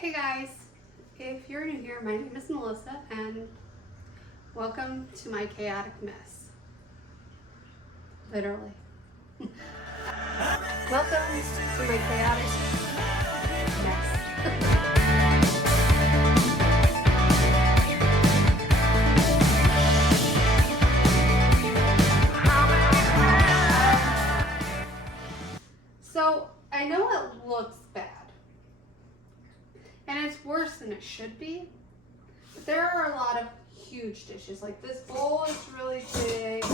Hey guys, if you're new here, my name is Melissa and welcome to my chaotic mess. Literally. Welcome to my chaotic mess. So I know it looks bad and it's worse than it should be. But there are a lot of huge dishes. Like this bowl is really big.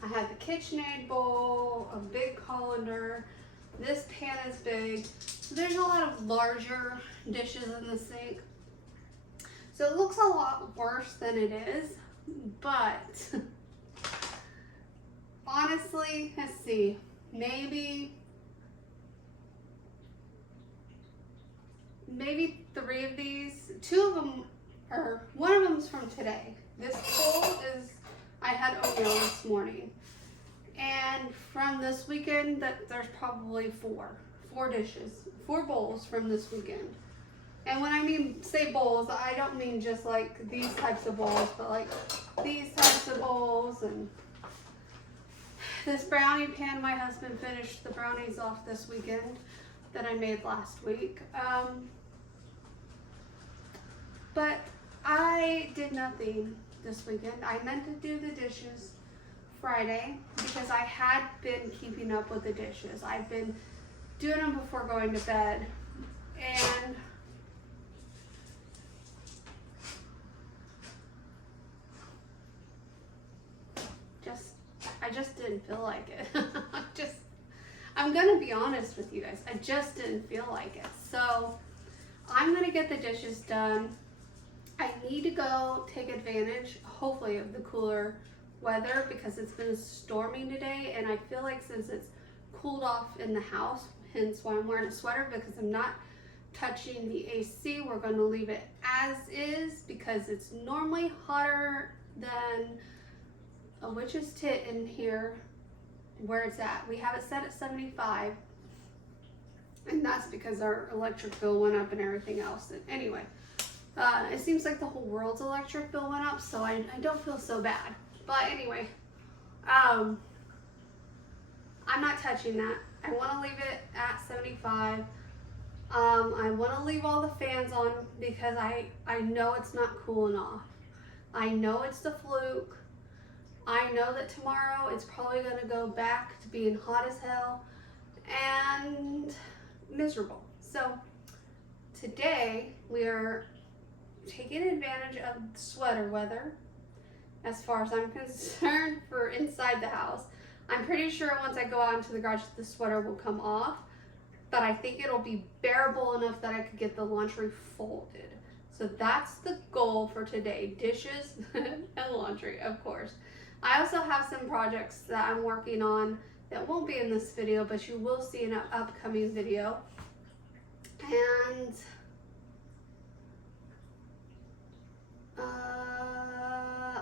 I have the KitchenAid bowl, a big colander. This pan is big. So there's a lot of larger dishes in the sink. So it looks a lot worse than it is, but honestly, let's see, maybe 3 of these, 2 of them, or 1 of them's from today. This bowl is, I had oatmeal this morning. And from this weekend, there's probably 4 dishes, 4 bowls from this weekend. And when I say bowls, I don't mean just like these types of bowls, but like these types of bowls. And this brownie pan, my husband finished the brownies off this weekend that I made last week. But I did nothing this weekend. I meant to do the dishes Friday because I had been keeping up with the dishes. I've been doing them before going to bed, and I just didn't feel like it. I'm gonna be honest with you guys. I just didn't feel like it. So I'm gonna get the dishes done. I need to go take advantage, hopefully, of the cooler weather because it's been storming today, and I feel like since it's cooled off in the house, hence why I'm wearing a sweater, because I'm not touching the AC. We're going to leave it as is because it's normally hotter than a witch's tit in here where it's at. We have it set at 75, and that's because our electric bill went up and everything else. And anyway, it seems like the whole world's electric bill went up, so I don't feel so bad. But anyway, I'm not touching that. I want to leave it at 75. I want to leave all the fans on because I know it's not cooling off. I know it's the fluke. I know that tomorrow it's probably going to go back to being hot as hell and miserable. So today we are taking advantage of sweater weather as far as I'm concerned for inside the house. I'm pretty sure once I go out into the garage the sweater will come off, but I think it'll be bearable enough that I could get the laundry folded. So that's the goal for today, dishes and laundry, of course. I also have some projects that I'm working on that won't be in this video, but you will see in an upcoming video. And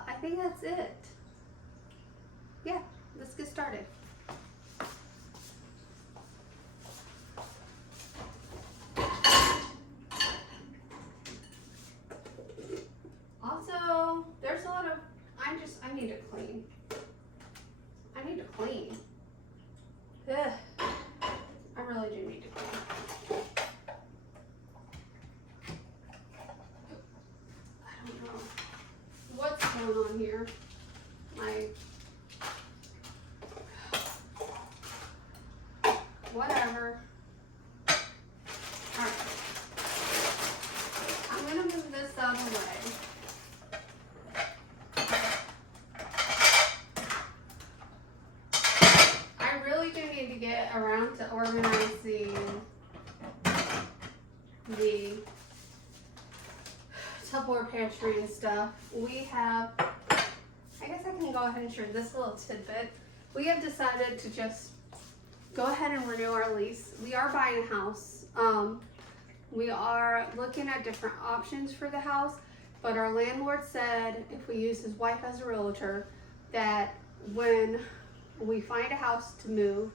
I think that's it. Yeah, let's get started. Also, there's a lot of, I need to clean. I need to clean. Ugh. I really do need to clean. I don't know what's going on here. Whatever. Alright. I'm gonna move this out of the way. I really do need to get around to organizing the Tupperware pantry and stuff. We have, I guess I can go ahead and share this little tidbit. We have decided to just go ahead and renew our lease. We are buying a house. We are looking at different options for the house, but our landlord said if we use his wife as a realtor, that when we find a house to move,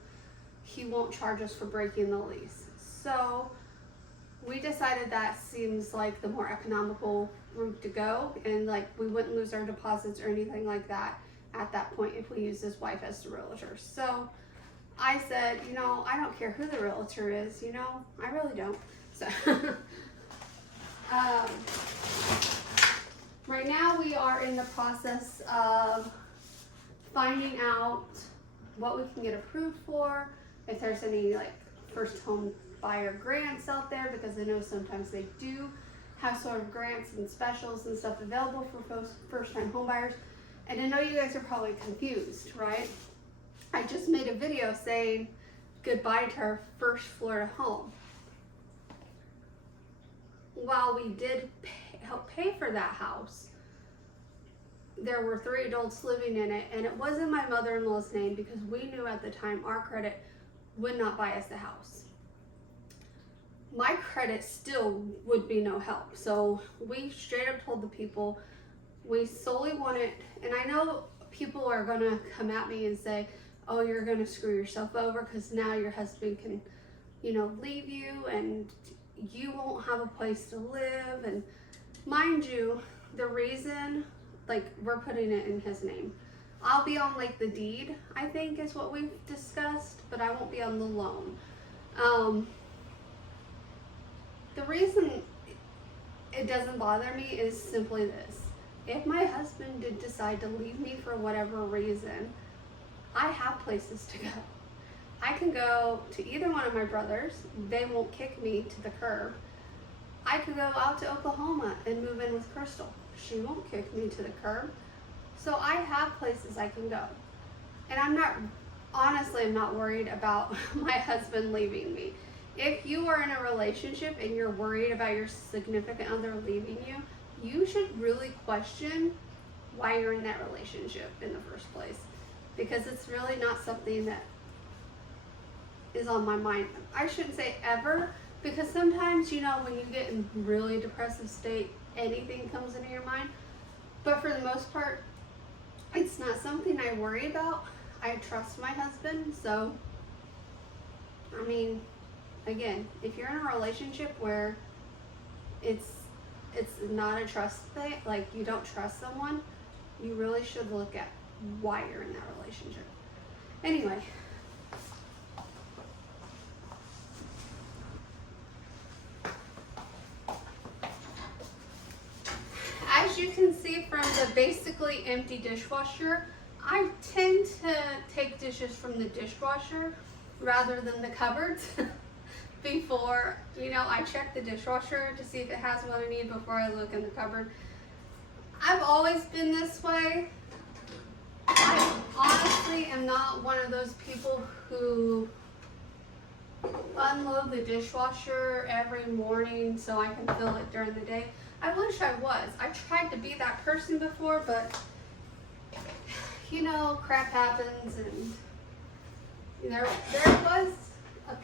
he won't charge us for breaking the lease. So we decided that seems like the more economical route to go, and like we wouldn't lose our deposits or anything like that at that point if we use his wife as the realtor. So I said, you know, I don't care who the realtor is, you know, I really don't. So right now we are in the process of finding out what we can get approved for, if there's any like first home buyer grants out there, because I know sometimes they do have sort of grants and specials and stuff available for first time home buyers. And I know you guys are probably confused, right? I just made a video saying goodbye to our first Florida home. While we did help pay for that house, there were 3 adults living in it, and it was in my mother-in-law's name because we knew at the time our credit would not buy us the house. My credit still would be no help. So we straight up told the people we solely wanted, and I know people are gonna come at me and say, oh, you're gonna screw yourself over because now your husband can, you know, leave you and you won't have a place to live. And mind you, the reason, like, we're putting it in his name. I'll be on like the deed, I think is what we've discussed, but I won't be on the loan. The reason it doesn't bother me is simply this. If my husband did decide to leave me for whatever reason, I have places to go. I can go to either one of my brothers. They won't kick me to the curb. I could go out to Oklahoma and move in with Crystal. She won't kick me to the curb. So I have places I can go. And I'm not worried about my husband leaving me. If you are in a relationship and you're worried about your significant other leaving you, you should really question why you're in that relationship in the first place. Because it's really not something that is on my mind. I shouldn't say ever, because sometimes, you know, when you get in really depressive state, anything comes into your mind. But for the most part, it's not something I worry about. I trust my husband, so, I mean, again, if you're in a relationship where it's not a trust thing, like you don't trust someone, you really should look at why you're in that relationship. Anyway. As you can see from the basically empty dishwasher, I tend to take dishes from the dishwasher rather than the cupboards before, you know, I check the dishwasher to see if it has what I need before I look in the cupboard. I've always been this way. I honestly am not one of those people who unload the dishwasher every morning so I can fill it during the day. I wish I was. I tried to be that person before, but you know, crap happens, and there was a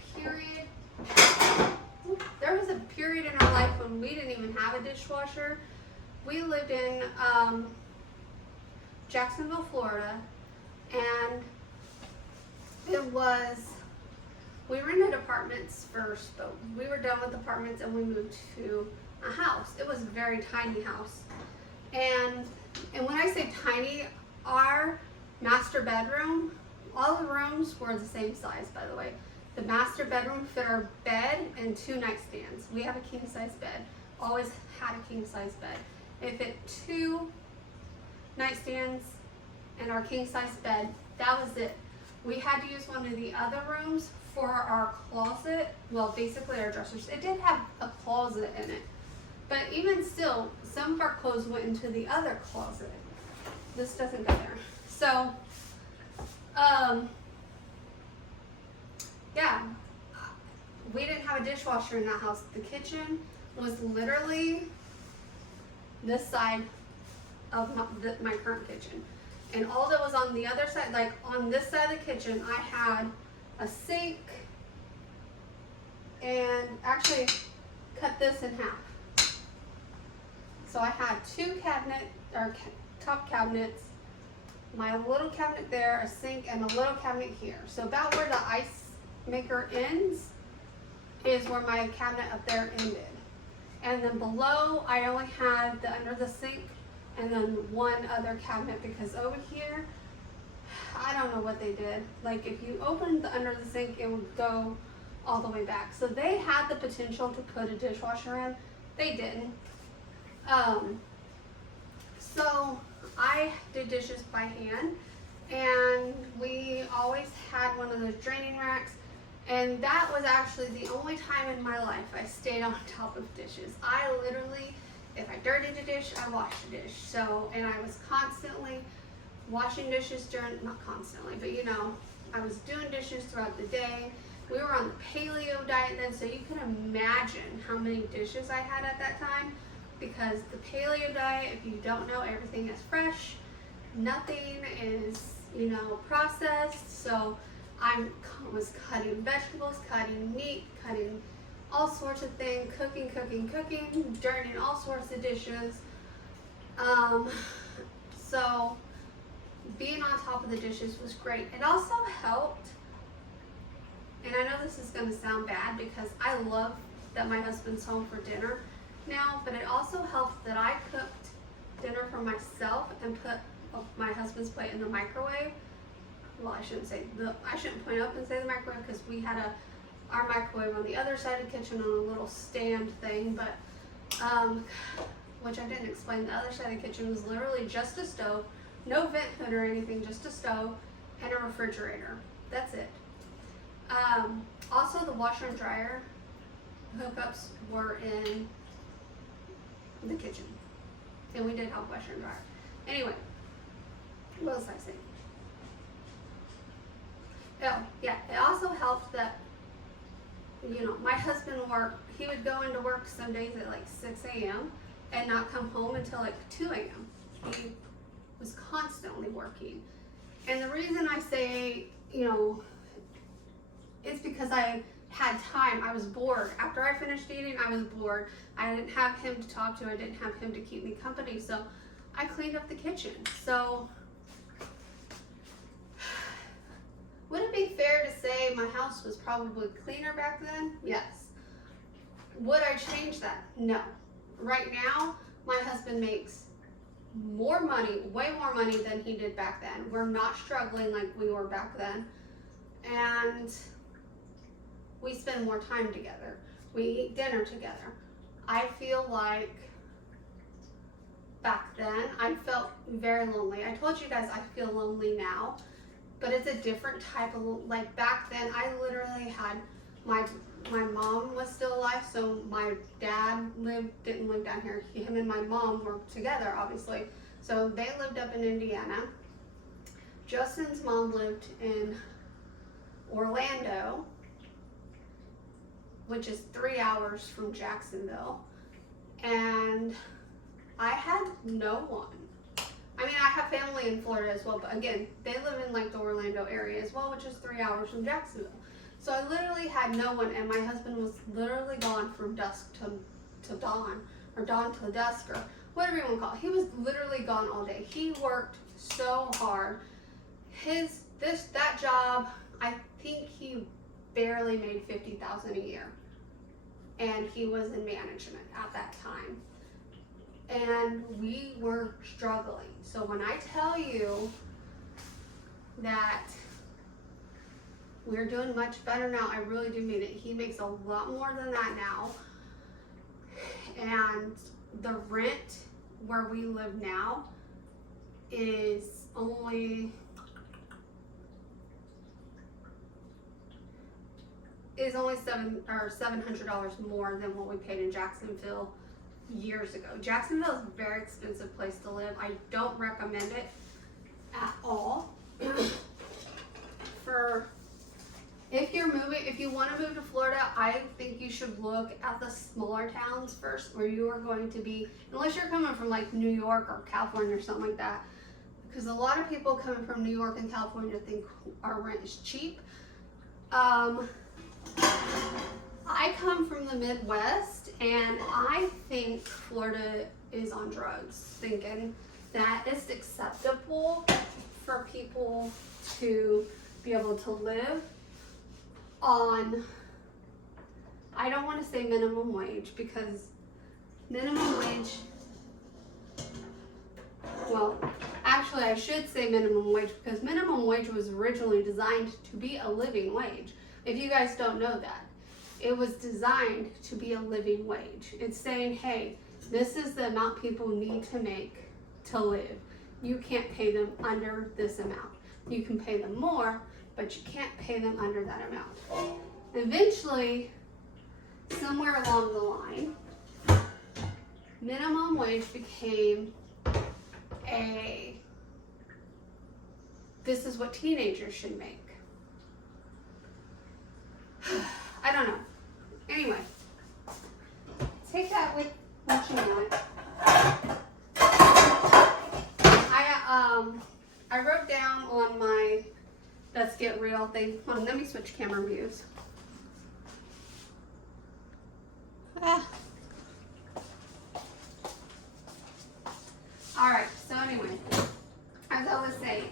period in our life when we didn't even have a dishwasher. We lived in Jacksonville, Florida, and we rented apartments first, but we were done with apartments and we moved to a house. It was a very tiny house, and when I say tiny, our master bedroom, all the rooms were the same size, by the way. The master bedroom fit our bed and 2 nightstands. We have a king size bed, always had a king size bed. It fit 2 nightstands and our king size bed. That was it. We had to use one of the other rooms for our closet. Well, basically our dressers. It did have a closet in it, but even still, some of our clothes went into the other closet. This doesn't go there. So, yeah, we didn't have a dishwasher in that house. The kitchen was literally this side of my current kitchen. And all that was on the other side, like on this side of the kitchen, I had a sink, and actually cut this in half. So I had 2 top cabinets, my little cabinet there, a sink, and a little cabinet here. So about where the ice maker ends is where my cabinet up there ended. And then below, I only had the under the sink and then one other cabinet, because over here, I don't know what they did. Like if you opened the under the sink, it would go all the way back. So they had the potential to put a dishwasher in. They didn't. So I did dishes by hand, and we always had one of those draining racks. And that was actually the only time in my life I stayed on top of dishes. I literally, if I dirtied a dish, I washed a dish. So, and I was constantly washing dishes during, not constantly, but you know, I was doing dishes throughout the day. We were on the paleo diet then, so you can imagine how many dishes I had at that time, because the paleo diet, if you don't know, everything is fresh. Nothing is, you know, processed. So I was cutting vegetables, cutting meat, cutting all sorts of things, cooking, dirtying all sorts of dishes. So being on top of the dishes was great. It also helped, and I know this is going to sound bad because I love that my husband's home for dinner now, but it also helped that I cooked dinner for myself and put my husband's plate in the microwave. Well, I shouldn't point up and say the microwave, because we had our microwave on the other side of the kitchen on a little stand thing, but which I didn't explain. The other side of the kitchen was literally just a stove, no vent hood or anything, just a stove and a refrigerator. That's it. Also, the washer and dryer hookups were in the kitchen, and we did have washer and dryer. Anyway, what was I saying? Oh, yeah, it also helped that, you know, my husband he would go into work some days at like 6 a.m. and not come home until like 2 a.m. He was constantly working. And the reason I say, you know, it's because I had time. I was bored. After I finished eating, I was bored. I didn't have him to talk to. I didn't have him to keep me company. So I cleaned up the kitchen. So would it be fair to say my house was probably cleaner back then? Yes. Would I change that? No. Right now, my husband makes more money, way more money than he did back then. We're not struggling like we were back then. And we spend more time together. We eat dinner together. I feel like back then I felt very lonely. I told you guys I feel lonely now, but it's a different type of, like back then I literally had my mom was still alive, so my dad didn't live down here. Him and my mom were together, obviously. So they lived up in Indiana. Justin's mom lived in Orlando, which is 3 hours from Jacksonville. And I had no one. I mean, I have family in Florida as well, but again, they live in like the Orlando area as well, which is 3 hours from Jacksonville. So I literally had no one, and my husband was literally gone from dusk to dawn, or dawn to dusk, or whatever you want to call it. He was literally gone all day. He worked so hard. That job, I think he barely made $50,000 a year, and he was in management at that time. And we were struggling. So when I tell you that we're doing much better now, I really do mean it. He makes a lot more than that now. And the rent where we live now is only $700 more than what we paid in Jacksonville years ago. Jacksonville is a very expensive place to live. I don't recommend it at all. If you want to move to Florida, I think you should look at the smaller towns first, where you are going to be, unless you're coming from like New York or California or something like that, because a lot of people coming from New York and California think our rent is cheap. I come from the Midwest, and I think Florida is on drugs, thinking that it's acceptable for people to be able to live on I don't want to say minimum wage because minimum wage, well, actually I should say minimum wage because minimum wage was originally designed to be a living wage. If you guys don't know that, it was designed to be a living wage. It's saying, hey, this is the amount people need to make to live. You can't pay them under this amount. You can pay them more, but you can't pay them under that amount. Eventually, somewhere along the line, minimum wage became this is what teenagers should make. I don't know. Anyway, take that with what you want. I wrote down on my Let's Get Real thing. Hold on, let me switch camera views. Alright, so anyway, as I was saying,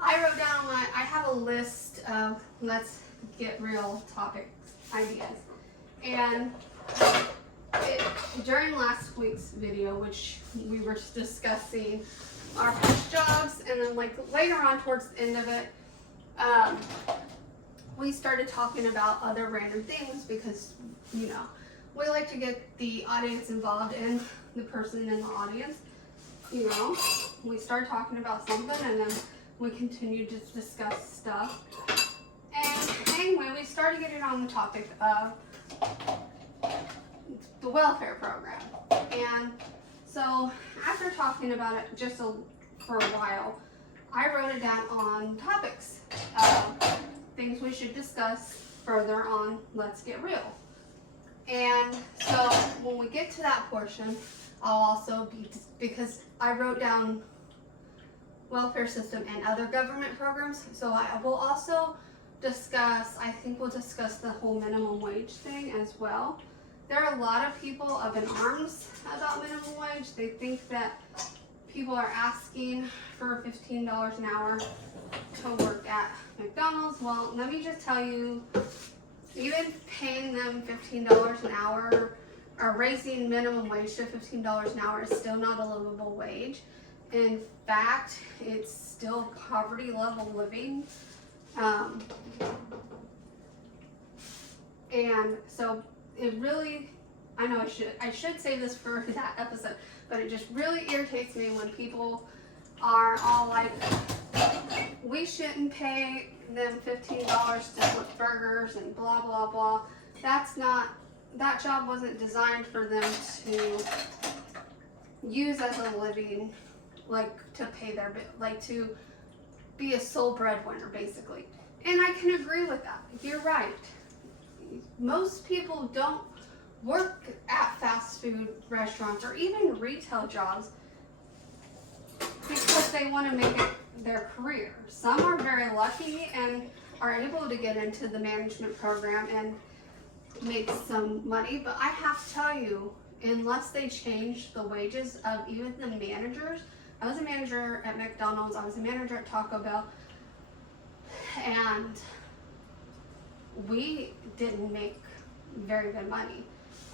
I wrote down I have a list of Let's Get Real topics, ideas. And during last week's video, which we were discussing our past jobs, and then like later on towards the end of it, we started talking about other random things because, you know, we like to get the audience involved in the person in the audience. You know, we started talking about something and then we continued to discuss stuff. And anyway, we started getting on the topic of the welfare program. And so after talking about it for a while, I wrote it down on topics of things we should discuss further on Let's Get Real. And so when we get to that portion, I'll also be, because I wrote down welfare system and other government programs, so I will also discuss, I think we'll discuss the whole minimum wage thing as well. There are a lot of people up in arms about minimum wage. They think that people are asking for $15 an hour to work at McDonald's. Well, let me just tell you, even paying them $15 an hour or raising minimum wage to $15 an hour is still not a livable wage. In fact, it's still poverty level living. And so it really, I know I should save this for that episode, but it just really irritates me when people are all like, we shouldn't pay them $15 to flip burgers and blah, blah, blah. That job wasn't designed for them to use as a living, like to pay their bill, like to be a sole breadwinner, basically. And I can agree with that. You're right. Most people don't work at fast food restaurants or even retail jobs because they want to make it their career. Some are very lucky and are able to get into the management program and make some money, but I have to tell you, unless they change the wages of even the managers. I was a manager at McDonald's, I was a manager at Taco Bell, and we didn't make very good money.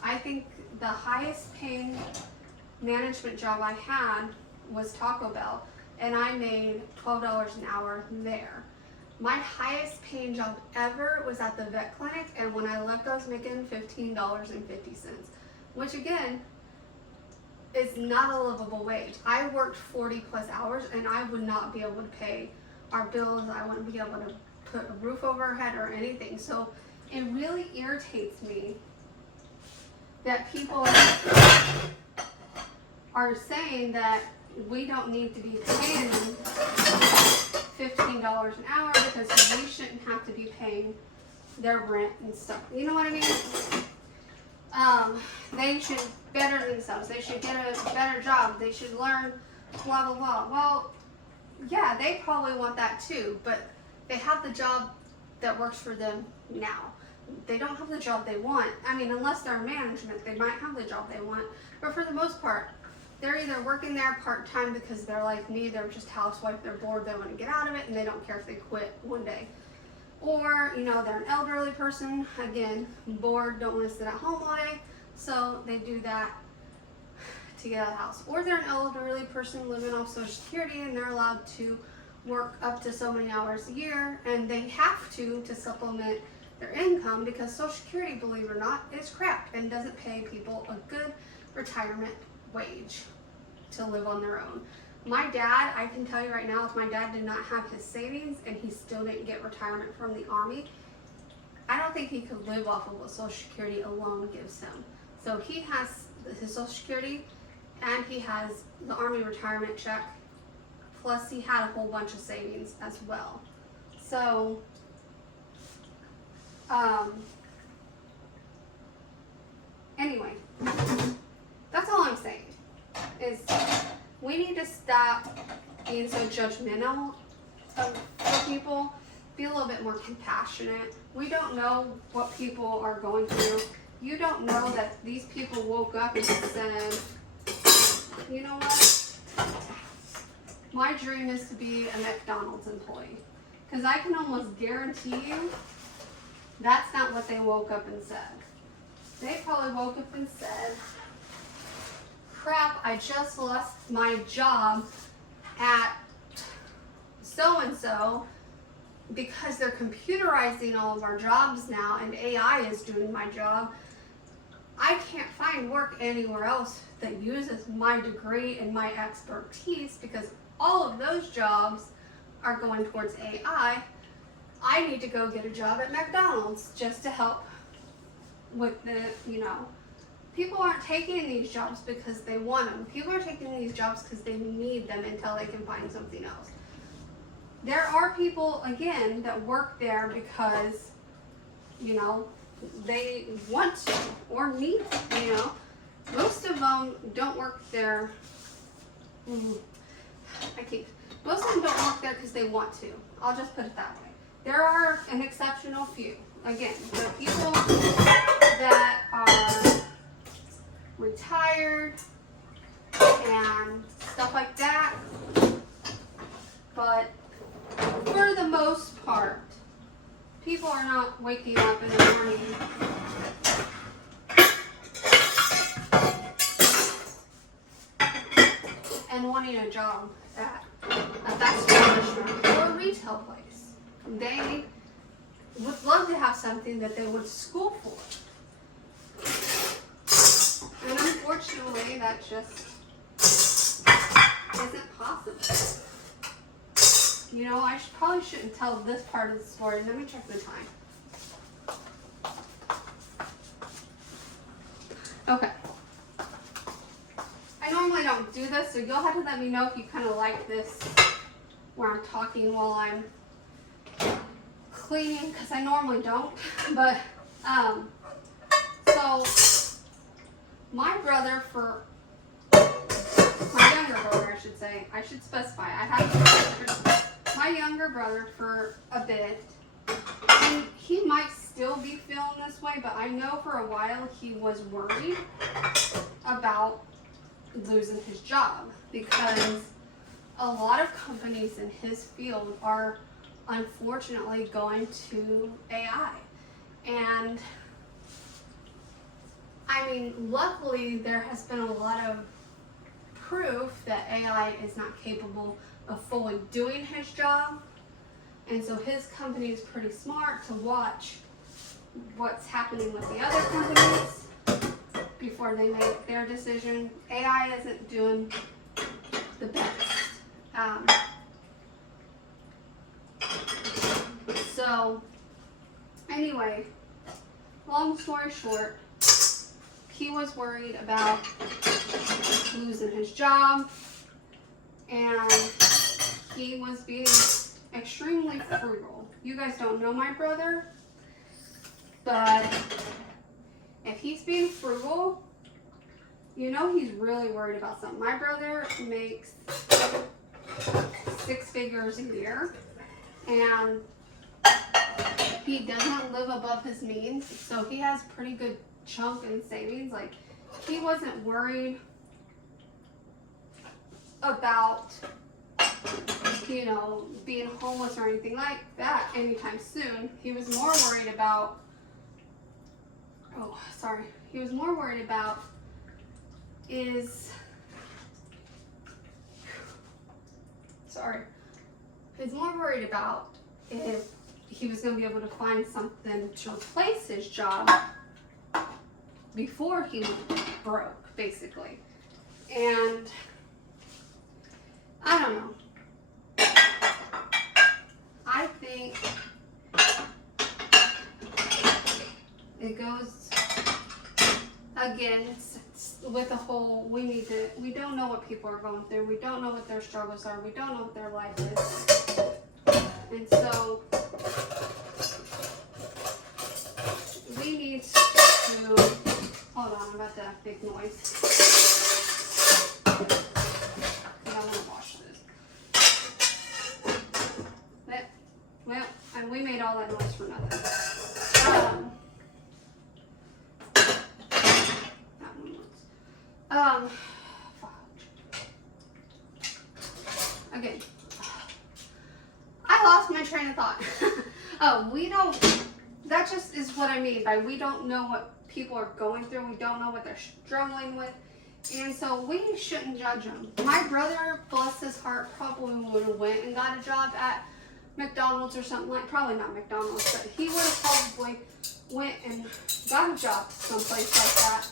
I think the highest paying management job I had was Taco Bell, and I made $12 an hour there. My highest paying job ever was at the vet clinic, and when I left I was making $15.50, which again is not a livable wage. I worked 40 plus hours and I would not be able to pay our bills. I wouldn't be able to put a roof over our head or anything. So it really irritates me that people are saying that we don't need to be paying them $15 an hour because we shouldn't have to be paying their rent and stuff. You know what I mean? They should better themselves. They should get a better job. They should learn blah, blah, blah. Well, yeah, they probably want that too, but they have the job that works for them now. They don't have the job they want. I mean, unless they're in management, they might have the job they want. But for the most part, they're either working there part-time because they're like me, they're just housewife, they're bored, they want to get out of it, and they don't care if they quit one day. Or, you know, they're an elderly person, again, bored, don't want to sit at home all day, so they do that to get out of the house. Or they're an elderly person living off Social Security and they're allowed to work up to so many hours a year, and they have to supplement their income because Social Security, believe it or not, is crap and doesn't pay people a good retirement wage to live on their own. My dad, I can tell you right now, if my dad did not have his savings and he still didn't get retirement from the Army, I don't think he could live off of what Social Security alone gives him. So he has his Social Security and he has the Army retirement check, plus he had a whole bunch of savings as well. So, anyway, that's all I'm saying, is we need to stop being so judgmental of people, be a little bit more compassionate. We don't know what people are going through. You don't know that these people woke up and said, you know what, my dream is to be a McDonald's employee. Because I can almost guarantee you that's not what they woke up and said. They probably woke up and said, crap, I just lost my job at so-and-so because they're computerizing all of our jobs now and AI is doing my job. I can't find work anywhere else that uses my degree and my expertise because all of those jobs are going towards AI. I need to go get a job at McDonald's just to help with the, you know, people aren't taking these jobs because they want them. People are taking these jobs because they need them until they can find something else. There are people, again, that work there because, you know, they want to or need to, you know. Most of them don't work there. Most of them don't work there because they want to. I'll just put it that way. There are an exceptional few. Again, the people that are retired and stuff like that. But for the most part, people are not waking up in the morning and wanting a job at a fast food restaurant or a retail place. They would love to have something that they went to school for. And unfortunately, that just isn't possible. You know, I probably shouldn't tell this part of the story. Let me check the time. Okay. I normally don't do this, so you'll have to let me know if you kind of like this, where I'm talking while I'm cleaning, because I normally don't. But, so, my brother my younger brother, I should say, I should specify, I have my younger brother for a bit, and he might still be feeling this way, but I know for a while he was worried about losing his job because a lot of companies in his field are unfortunately going to AI. And I mean, luckily there has been a lot of proof that AI is not capable of fully doing his job, and so his company is pretty smart to watch what's happening with the other companies before they make their decision. AI isn't doing the best. So anyway, long story short, he was worried about losing his job, and he was being extremely frugal. You guys don't know my brother, but if he's being frugal, you know he's really worried about something. My brother makes 6 figures a year, and he doesn't live above his means, so he has a pretty good chunk in savings. Like, he wasn't worried about you know, being homeless or anything like that anytime soon. He was more worried about, he was more worried about is, he's more worried about if he was going to be able to find something to replace his job before he broke, basically. And I don't know. I think it goes against with the whole, we don't know what people are going through. We don't know what their struggles are. We don't know what their life is. And so we need to, hold on, I'm about to make noise. I want to wash this. Well, and we made all that noise for nothing. Again, I lost my train of thought. That just is what I mean by we don't know what people are going through. We don't know what they're struggling with. And so we shouldn't judge them. My brother, bless his heart, probably would have went and got a job at McDonald's or something like, probably not McDonald's, but he would have probably went and got a job someplace like that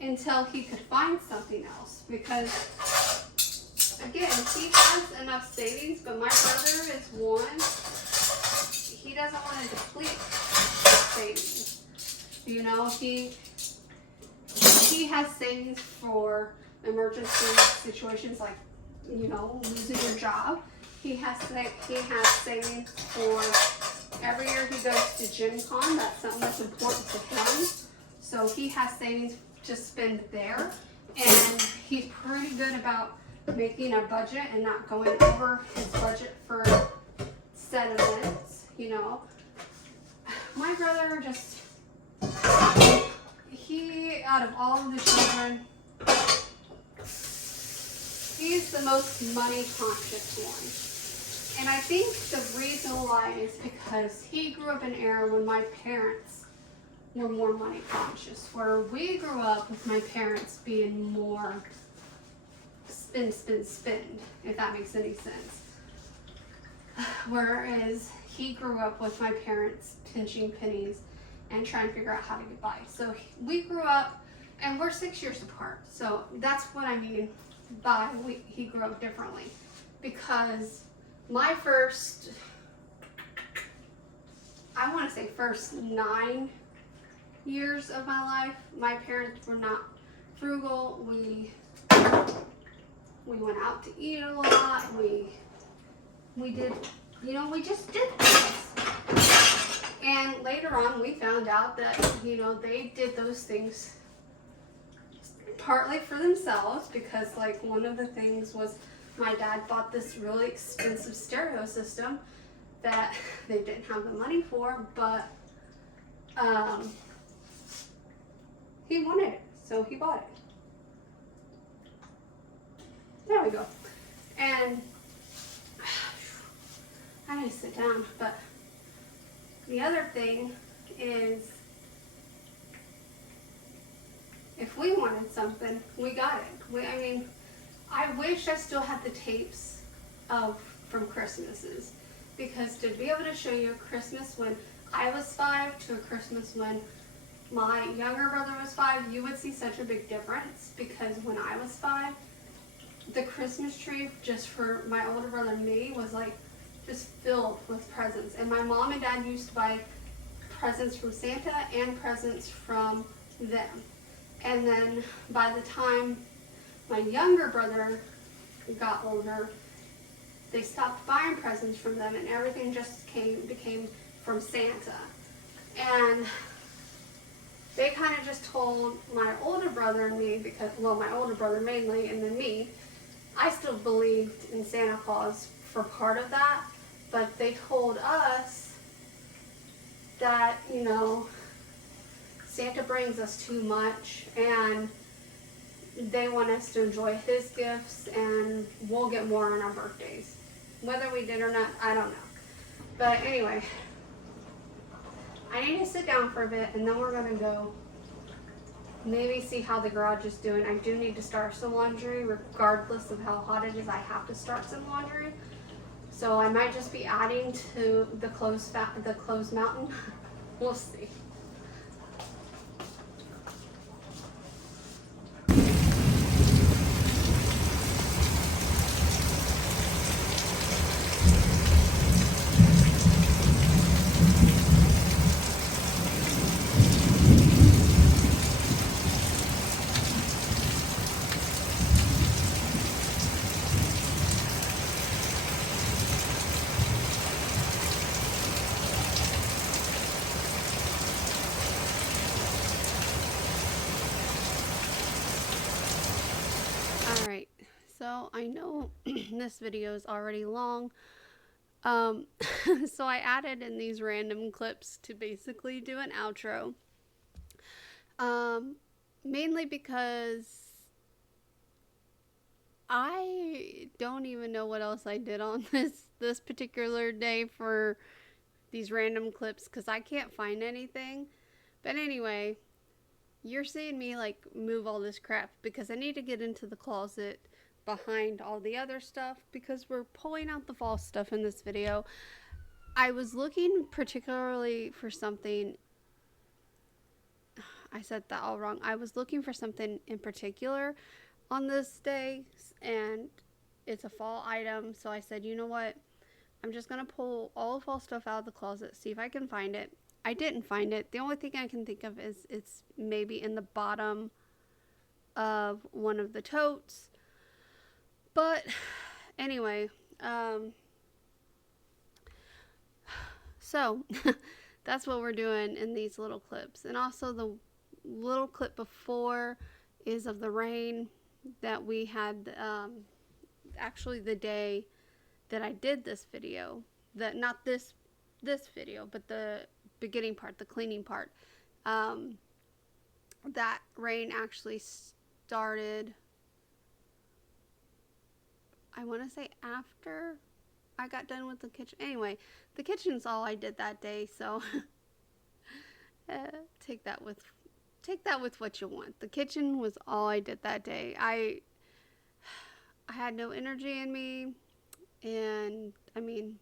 until he could find something else. Because, again, he has enough savings, but my brother is one, he doesn't want to deplete savings. You know, he has savings for emergency situations like, you know, losing your job. He has savings for every year he goes to Gym Con. That's something that's important to him. So he has savings to spend there. And he's pretty good about making a budget and not going over his budget for set events, you know. My brother just, out of all of the children, he's the most money conscious one. And I think the reason why is because he grew up in an era when my parents were more money conscious, where we grew up with my parents being more spend, if that makes any sense. Whereas he grew up with my parents pinching pennies and trying to figure out how to get by. So we grew up, and we're 6 years apart. So that's what I mean by he grew up differently. Because my first 9 years of my life, my parents were not frugal. We went out to eat a lot. We did, you know, we just did things. And later on, we found out that, you know, they did those things partly for themselves because, like, one of the things was my dad bought this really expensive stereo system that they didn't have the money for, but he wanted it, so he bought it. There we go. And I need to sit down, but the other thing is if we wanted something, we got it. I wish I still had the tapes from Christmases, because to be able to show you a Christmas when I was 5 to a Christmas when my younger brother was 5, you would see such a big difference. Because when I was 5, the Christmas tree just for my older brother and me was like just filled with presents. And my mom and dad used to buy presents from Santa and presents from them. And then by the time my younger brother got older, they stopped buying presents from them and everything just became from Santa. And they kind of just told my older brother and me, because, well, my older brother mainly, and then me, I still believed in Santa Claus for part of that, but they told us that, you know, Santa brings us too much, and they want us to enjoy his gifts, and we'll get more on our birthdays. Whether we did or not, I don't know. But anyway, I need to sit down for a bit, and then we're gonna go maybe see how the garage is doing. I do need to start some laundry, regardless of how hot it is. I have to start some laundry, so I might just be adding to the clothes mountain. We'll see. Alright, so I know this video is already long, so I added in these random clips to basically do an outro, mainly because I don't even know what else I did on this particular day for these random clips, because I can't find anything. But anyway, you're seeing me like move all this crap because I need to get into the closet behind all the other stuff, because we're pulling out the fall stuff in this video. I was looking particularly for something. I said that all wrong. I was looking for something in particular on this day, and it's a fall item. So I said, you know what? I'm just going to pull all the fall stuff out of the closet, see if I can find it. I didn't find it. The only thing I can think of is it's maybe in the bottom of one of the totes. But anyway, so that's what we're doing in these little clips. And also the little clip before is of the rain that we had, actually the day that I did this video, not this video, but the beginning part, the cleaning part. That rain actually started, I want to say after I got done with the kitchen. Anyway, the kitchen's all I did that day, so take that with what you want. The kitchen was all I did that day. I had no energy in me, and I mean,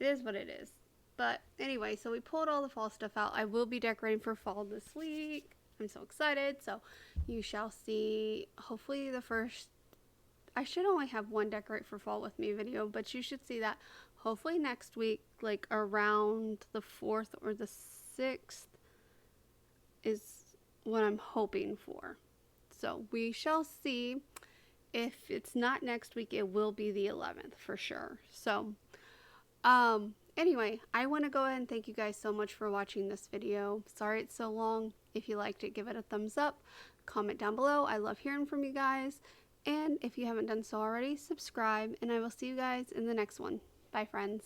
it is what it is. But anyway, so we pulled all the fall stuff out. I will be decorating for fall this week. I'm so excited. So you shall see, hopefully the first, I should only have one decorate for fall with me video, but you should see that hopefully next week, like around the 4th or the 6th is what I'm hoping for. So we shall see. If it's not next week, it will be the 11th for sure. So, anyway, I want to go ahead and thank you guys so much for watching this video. Sorry it's so long. If you liked it, give it a thumbs up. Comment down below. I love hearing from you guys. And if you haven't done so already, subscribe. And I will see you guys in the next one. Bye, friends.